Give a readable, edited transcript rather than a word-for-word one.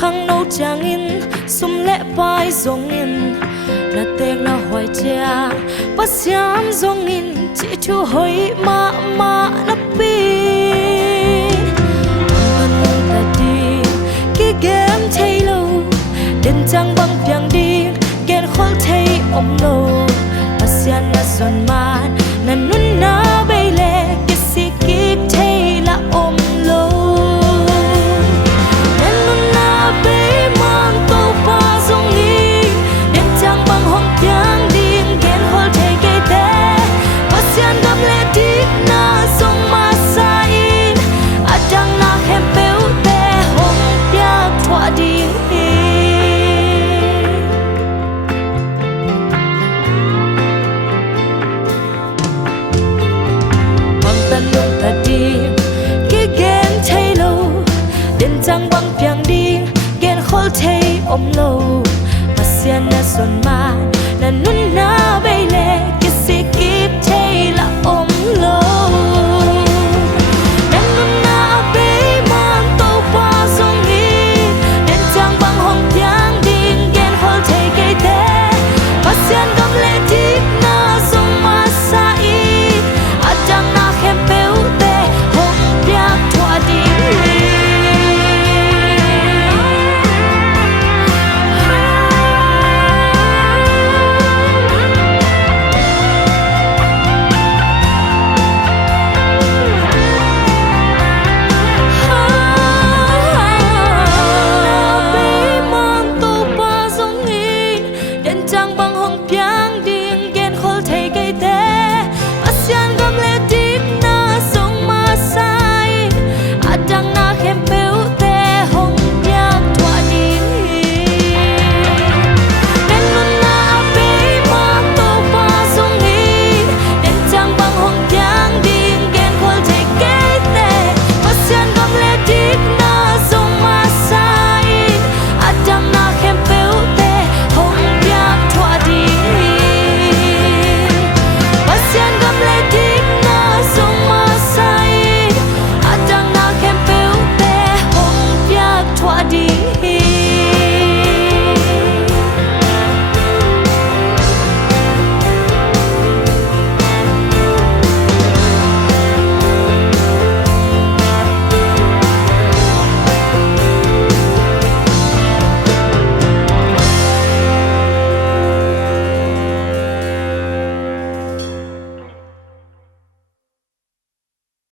khăng nấu chàng in sum lệ pai zong in na tek na hoài cha bắt xiam zong in chỉ thu hoi ma na pi man ta đi cái game thay lâu đến chẳng băng piang đi gen khol thay om lo pasian na son man